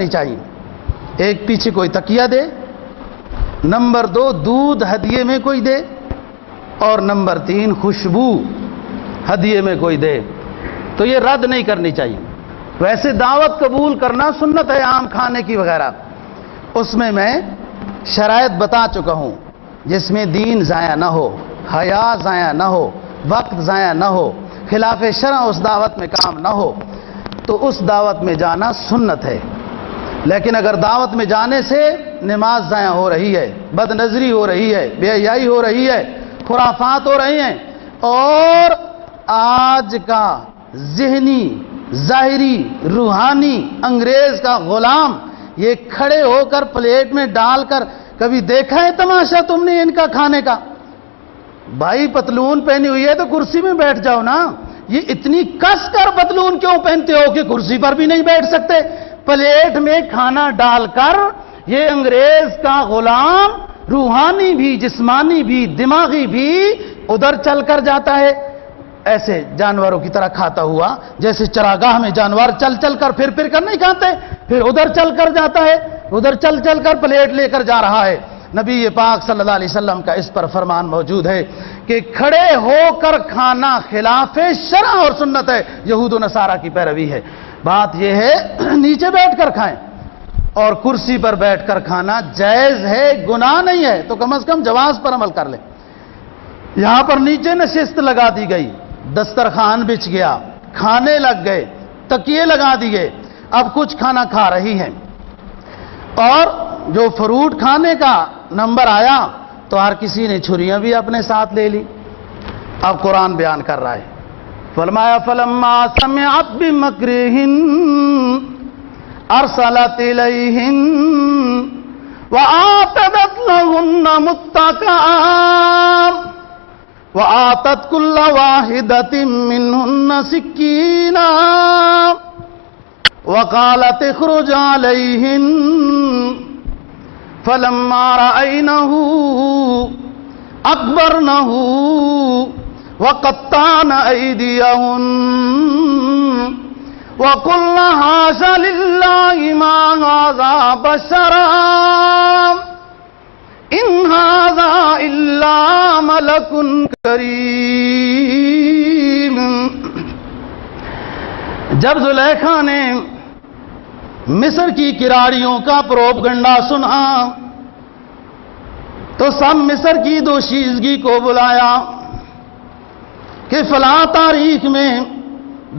کرنی چاہیے. ایک پیچھے کوئی تکیہ دے, نمبر 2 دودھ ہدیے میں کوئی دے, اور نمبر 3 خوشبو ہدیے میں کوئی دے, تو یہ رد نہیں کرنی چاہیے. ویسے دعوت قبول کرنا سنت ہے عام کھانے کی وغیرہ, اس میں شرائط بتا چکا ہوں, جس میں دین ضائع نہ ہو, حیا ضائع نہ ہو, وقت ضائع نہ ہو, خلاف شرع اس دعوت میں کام نہ ہو, تو اس دعوت میں جانا سنت ہے. لیکن اگر دعوت میں جانے سے نماز ضائع ہو رہی ہے, بد نظری ہو رہی ہے, بے حیائی ہو رہی ہے, خرافات ہو رہی ہیں, اور آج کا ذہنی, ظاہری, روحانی انگریز کا غلام یہ کھڑے ہو کر پلیٹ میں ڈال کر, کبھی دیکھا ہے تماشا تم نے ان کا کھانے کا؟ بھائی پتلون پہنی ہوئی ہے تو کرسی میں بیٹھ جاؤ نا. یہ اتنی کس کر پتلون کیوں پہنتے ہو کہ کرسی پر بھی نہیں بیٹھ سکتے؟ پلیٹ میں کھانا ڈال کر یہ انگریز کا غلام روحانی بھی, جسمانی بھی, دماغی بھی ادھر چل کر جاتا ہے, ایسے جانوروں کی طرح کھاتا ہوا, جیسے چراگاہ میں جانور چل چل کر پھر کر نہیں کھاتے, پھر ادھر چل کر جاتا ہے, ادھر چل چل کر پلیٹ لے کر جا رہا ہے. نبی پاک صلی اللہ علیہ وسلم کا اس پر فرمان موجود ہے کہ کھڑے ہو کر کھانا خلاف شرع اور سنت ہے, یہود و نصارہ کی پیروی ہے. بات یہ ہے نیچے بیٹھ کر کھائیں, اور کرسی پر بیٹھ کر کھانا جائز ہے, گناہ نہیں ہے, تو کم از کم جواز پر عمل کر لیں. یہاں پر نیچے نشست لگا دی گئی, دسترخوان بچھ گیا, کھانے لگ گئے, تکیے لگا دیے, اب کچھ کھانا کھا رہی ہیں, اور جو فروٹ کھانے کا نمبر آیا تو ہر کسی نے چھریاں بھی اپنے ساتھ لے لی. اب قرآن بیان کر رہا ہے, فرمایا فلما سمعت بمکرہن ارسلت الیہن وآتدت لہن متکئا وآتت کل واحدۃ منہن سکینا وقالت اخرج علیہن فلما رأینہ اکبرنہ وقطعن ایدیہن وقلن حاش للہ ما ھذا بشرا ان ھذا الا ملک کریم. جب زلیخا نے مصر کی کراڑیوں کا پروپگنڈا سنا تو سب مصر کی دوشیزگی کو بلایا کہ فلاں تاریخ میں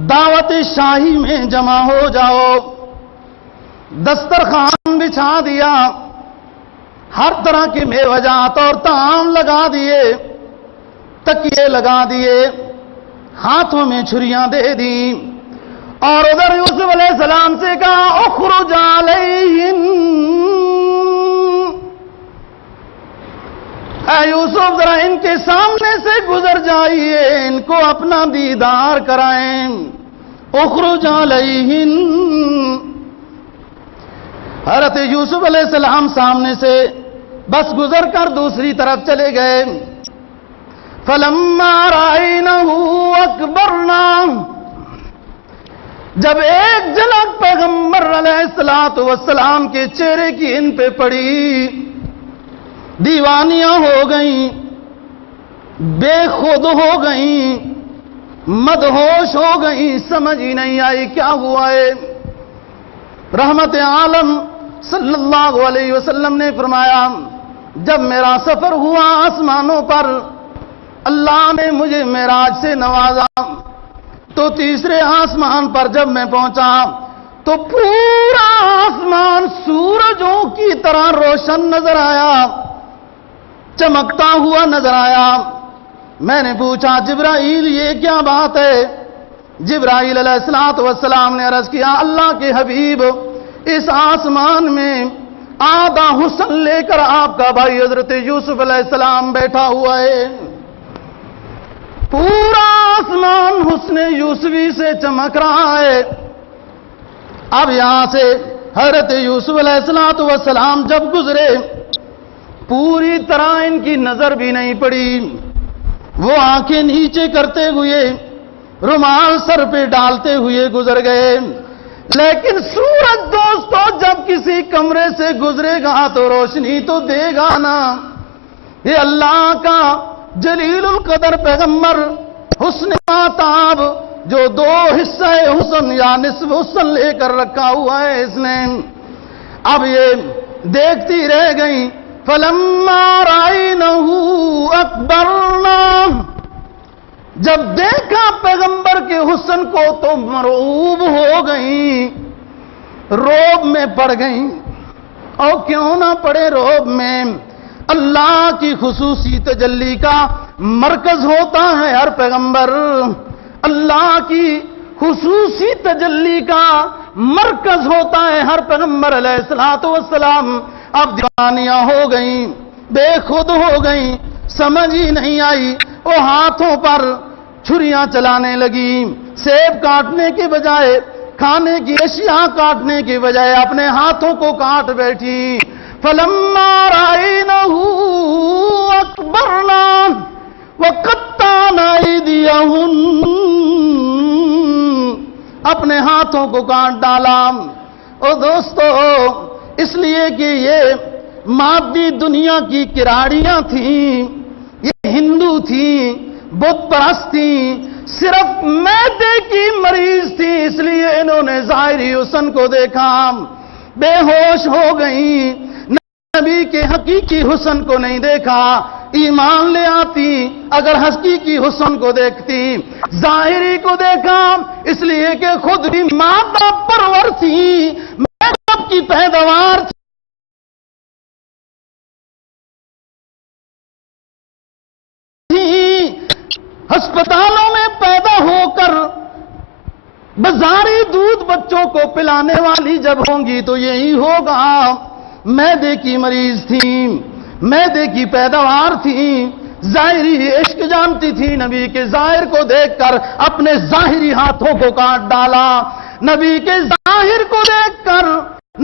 دعوت شاہی میں جمع ہو جاؤ. دسترخوان بچھا دیا, ہر طرح کے میوجات اور طعام لگا دیے, تکیے لگا دیے, ہاتھوں میں چھریاں دے دیں, اور ادھر یوسف علیہ السلام سے کہا اخرج علیہن, اے یوسف ذرا ان کے سامنے سے گزر جائیے, ان کو اپنا دیدار کرائیں. اخرج علیہن, حضرت یوسف علیہ السلام سامنے سے بس گزر کر دوسری طرف چلے گئے. فلما رأینہ اکبرنا, جب ایک جھلک پیغمبر علیہ السلام کے چہرے کی ان پہ پڑی, دیوانیاں ہو گئیں, بے خود ہو گئیں, مدہوش ہو گئیں, سمجھ ہی نہیں آئی کیا ہوا ہے. رحمت عالم صلی اللہ علیہ وسلم نے فرمایا جب میرا سفر ہوا آسمانوں پر, اللہ نے مجھے معراج سے نوازا, تو تیسرے آسمان پر جب میں پہنچا تو پورا آسمان سورجوں کی طرح روشن نظر آیا, چمکتا ہوا نظر آیا. میں نے پوچھا جبرائیل یہ کیا بات ہے؟ جبرائیل علیہ السلام نے عرض کیا اللہ کے حبیب, اس آسمان میں آدھا حسن لے کر آپ کا بھائی حضرت یوسف علیہ السلام بیٹھا ہوا ہے. پورا آسمان حسن یوسفی سے چمک رہا ہے. اب یہاں سے حضرت یوسف علیہ السلام جب گزرے پوری طرح ان کی نظر بھی نہیں پڑی, وہ آنکھیں نیچے کرتے ہوئے رومال سر پہ ڈالتے ہوئے گزر گئے. لیکن سورج دوستو جب کمرے سے گزرے گا تو روشنی تو دے گا نا۔ یہ اللہ کا جلیل القدر پیغمبر حسن آتاب جو 2 حصہ حسن یا نصف حسن لے کر رکھا ہوا ہے اس نے، اب یہ دیکھتی رہ گئی۔ فلما رأینہ اکبرنا، جب دیکھا پیغمبر کے حسن کو تو مرعوب ہو گئیں، روب میں پڑ گئیں۔ اور کیوں نہ پڑے روب میں، اللہ کی خصوصی تجلی کا مرکز ہوتا ہے ہر پیغمبر، اللہ کی خصوصی تجلی کا مرکز ہوتا ہے ہر پیغمبر علیہ الصلوۃ والسلام۔ اب دیوانیاں ہو گئیں، بے خود ہو گئیں، سمجھ ہی نہیں آئی، وہ ہاتھوں پر چھریاں چلانے لگی، سیب کاٹنے کے بجائے، کھانے کی اشیاء کاٹنے کے بجائے اپنے ہاتھوں کو کاٹ بیٹھی۔ فلما رأینہ اکبرنا وقطعنا ایدیہن، اپنے ہاتھوں کو کاٹ ڈالا۔ اور دوستو، اس لیے کہ یہ مادی دنیا کی کراڑیاں تھیں، یہ ہندو تھیں، بت پرست تھیں، صرف معدے کی مریض تھی، اس لیے انہوں نے ظاہری حسن کو دیکھا، بے ہوش ہو گئیں، نبی کے حقیقی حسن کو نہیں دیکھا۔ ایمان لے آتی اگر حقیقی حسن کو دیکھتی، ظاہری کو دیکھا، اس لیے کہ خود بھی مادہ پرور تھی، میکپ کی پیداوار تھی، ہسپتالوں میں پیدا ہو کر بازاری دودھ بچوں کو پلانے والی جب ہوں گی تو یہی ہوگا۔ معدے کی مریض تھی، معدے کی پیداوار تھی، ظاہری عشق جانتی تھی، نبی کے ظاہر کو دیکھ کر اپنے ظاہری ہاتھوں کو کاٹ ڈالا، نبی کے ظاہر کو دیکھ کر،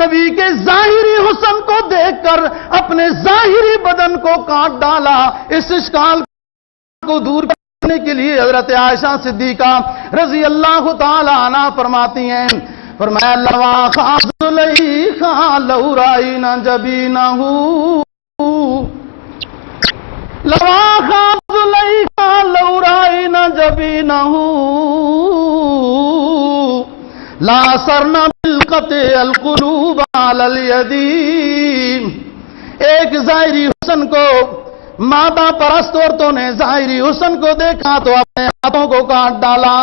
نبی کے ظاہری حسن کو دیکھ کر اپنے ظاہری بدن کو کاٹ ڈالا۔ اس اشکال کو دور کرنے کے لیے حضرت عائشہ صدیقہ رضی اللہ تعالی عنہا فرماتی ہیں، فرمایا لواخا زلیخا لو رائنا جبینہ، لواخا زلیخا لو رائنا جبینہ لا سرنا بالقطع القلوب علی الیدین۔ ایک ظاہری حسن کو مادہ پرست عورتوں نے ظاہری حسن کو دیکھا تو اپنے ہاتھوں کو کاٹ ڈالا،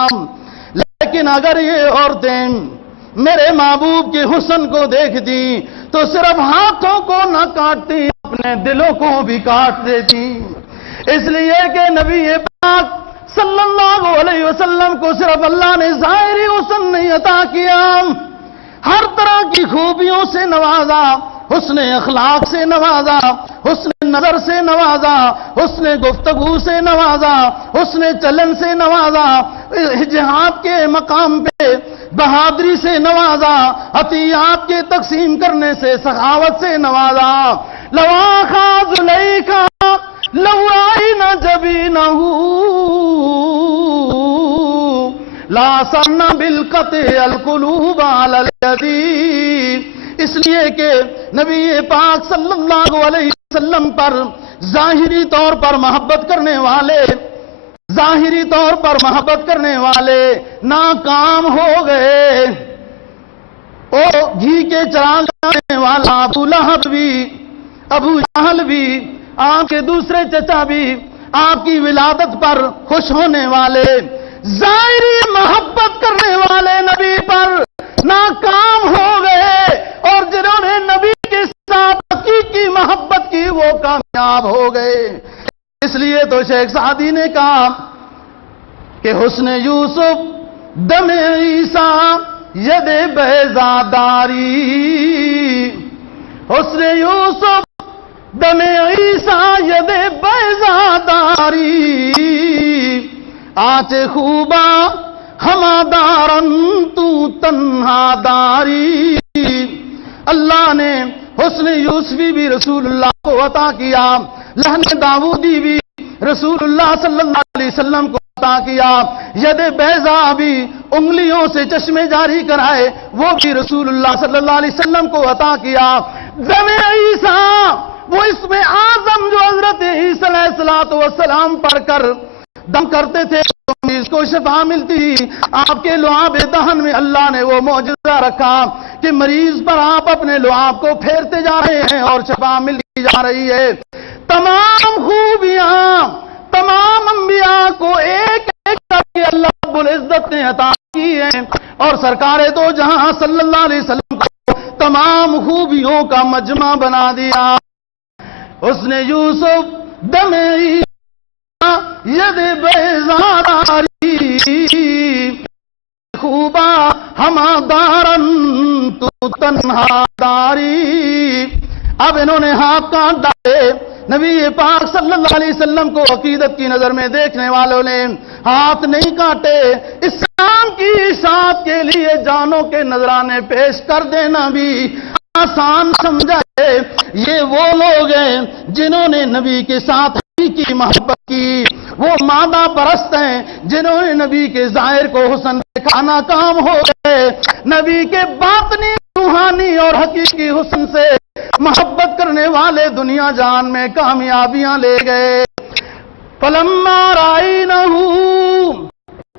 لیکن اگر یہ عورتیں میرے محبوب کے حسن کو دیکھتی تو صرف ہاتھوں کو نہ کاٹتی، اپنے دلوں کو بھی کاٹ دیتی، اس لیے کہ نبی پاک صلی اللہ علیہ وسلم کو صرف اللہ نے ظاہری حسن نہیں عطا کیا، ہر طرح کی خوبیوں سے نوازا، حسن اخلاق سے نوازا، حسن نظر سے نوازا، حسن گفتگو سے نوازا، حسن چلن سے نوازا، جہاد کے مقام پہ بہادری سے نوازا، عطیات کے تقسیم کرنے سے، سخاوت سے نوازا۔ لواخا زلیخا لو رائنا جبینہ لا سرنا بالقطع القلوب علی الیدین۔ اس لیے کہ نبی پاک صلی اللہ علیہ وسلم پر ظاہری طور پر محبت کرنے والے، ظاہری طور پر محبت کرنے والے ناکام ہو گئے۔ اور گھی کے چراغ جلانے والا ابو لہب بھی، ابو جہل بھی، آپ کے دوسرے چچا بھی آپ کی ولادت پر خوش ہونے والے، ظاہری محبت کرنے والے نبی پر ناکام ہو گئے، اور جنہوں نے نبی کے ساتھ حقیقی محبت کی وہ کامیاب ہو گئے۔ اس لیے تو شیخ سعدی نے کہا کہ حسن یوسف دم عیسیٰ ید بیضاداری، حسن یوسف دم عیسیٰ ید بیضاداری، آچ خوبا ہما دارن تو تنہا داری۔ اللہ نے حسن یوسفی بھی رسول اللہ کو عطا کیا، لحن داؤدی بھی رسول اللہ صلی اللہ علیہ وسلم کو عطا کیا، ید بیضا بھی انگلیوں سے چشمے جاری کرائے وہ بھی رسول اللہ صلی اللہ علیہ وسلم کو عطا کیا. دم عیسیٰ وہ اس میں اعظم جو حضرت عیسیٰ علیہ السلام پڑھ کر دم کرتے تھے تو اس کو شفا ملتی. آپ کے لعاب دہن میں اللہ نے وہ معجزہ رکھا کہ مریض پر آپ اپنے لعاب کو پھیرتے جا رہے ہیں اور شفا ملتی جا رہی ہے. تمام خوبیاں تمام انبیاء کو ایک ایک کر کے اللہ رب العزت نے عطا کی ہیں اور سرکار دو جہاں صلی اللہ علیہ وسلم کو تمام خوبیوں کا مجمع بنا دیا. اس نے یوسف دم ید بیزاری خوبا ہما دارن تو تنہا داری. اب انہوں نے ہاتھ کاٹ ڈالے. نبی پاک صلی اللہ علیہ وسلم کو عقیدت کی نظر میں دیکھنے والوں نے ہاتھ نہیں کاٹے. اسلام کی اشاعت کے لیے جانوں کے نذرانے پیش کر دینا بھی آسان سمجھا ہے. یہ وہ لوگ ہیں جنہوں نے نبی کے ساتھ کی محبت کی. وہ مادہ پرست ہیں جنہوں نے نبی کے ظاہر کو حسن دکھانا کام ہو گئے. نبی کے باطنی روحانی اور حقیقی حسن سے محبت کرنے والے دنیا جان میں کامیابیاں لے گئے. فلما رأینہ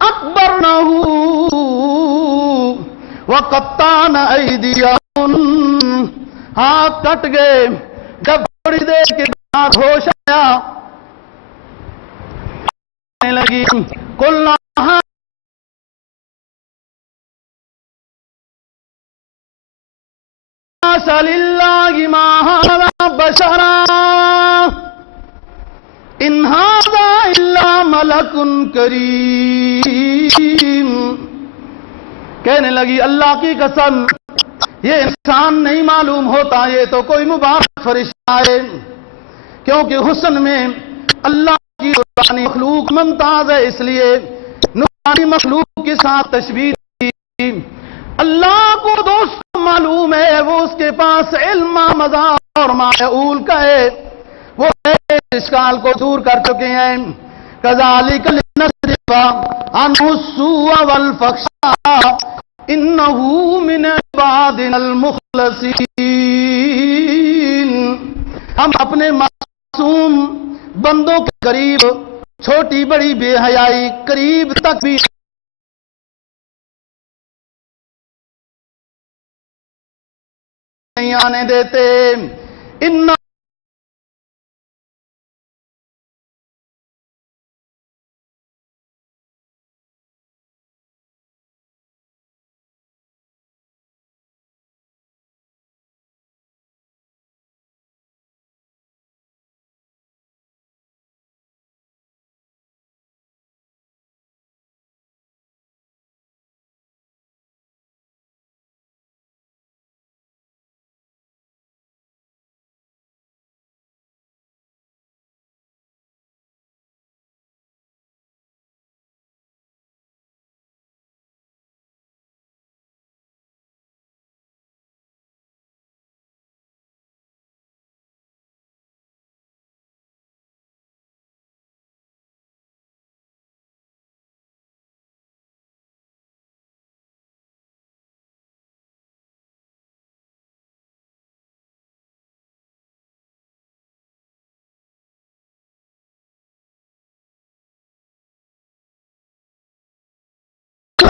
اکبرنہ وقطعن ایدیہن. ہاتھ کٹ گئے. جب تھوڑی دیر کے بعد ہوش آیا لگی قلنا للہ ما ھذا بشرا ان ھذا الا ملک کریم. کہنے لگی اللہ کی قسم یہ انسان نہیں معلوم ہوتا, یہ تو کوئی مبارک فرشتہ ہے. کیونکہ حسن میں اللہ کی نورانی مخلوق ممتاز ہے, اس لیے نورانی مخلوق کے ساتھ تشبیہ دی. اللہ کو دوست معلوم ہے, وہ اس کے پاس علم مزا اور معقول کا ہے, وہ اشکال کو دور کر چکے ہیں. کذالک لنصرف عنہ السوء والفحشاء انہ من عبادنا المخلصین. ہم اپنے معصوم بندوں کے قریب چھوٹی بڑی بے حیائی قریب تک بھی نہیں آنے دیتے. ان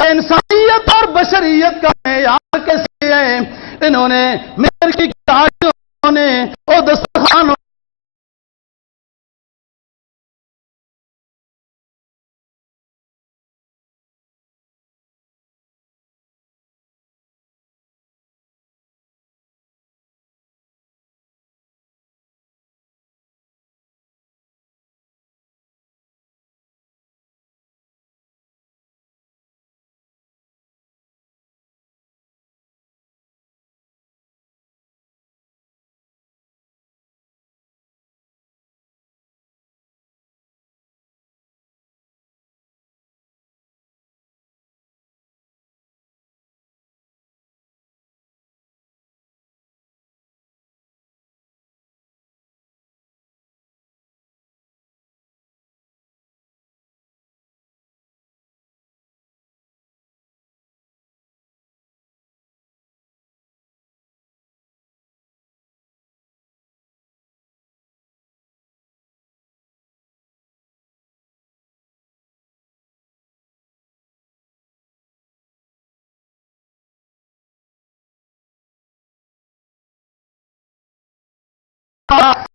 انسانیت اور بشریت کا معیار کیسے ہے. انہوں نے مصر کی کھلاڑیوں نے وہ دسترخوانوں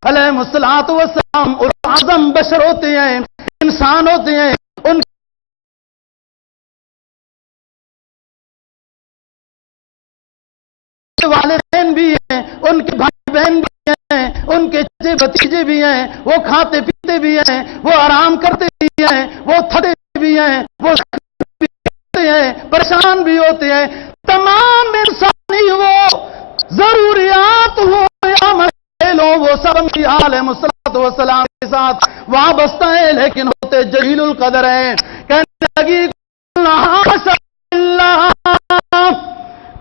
علیہ الصلوۃ والسلام اعظم بشر ہوتے ہیں، انسان ہوتے ہیں، ان کے والدین بھی ہیں، ان کے بھائی بہن بھی ہیں، ان کے چچے بھتیجے بھی ہیں، وہ کھاتے پیتے بھی ہیں، وہ آرام کرتے بھی ہیں، وہ تھکتے بھی ہیں، وہ ہیں، پریشان بھی ہوتے ہیں. تمام انسانی وہ ضروریات ہو یا مسائل ہو، وہ سب انبیاء علیہ الصلوۃ والسلام کے ساتھ وابستہ ہیں، لیکن ہوتے جلیل القدر ہیں. کہنے لگی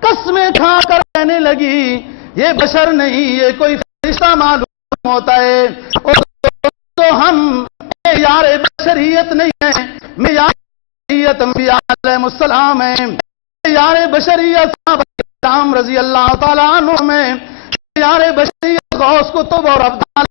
قسمیں کھا کر کہنے لگی یہ بشر نہیں، یہ کوئی فرشتہ معلوم ہوتا ہے. اور تو ہم معیار بشریت نہیں ہیں، معیار بشریت انبیاء علیہ السلام ہیں، معیار بشریت صحابہ کرام رضی اللہ تعالیٰ عنہ میں، معیار بشریت غوث قطب اور ابدال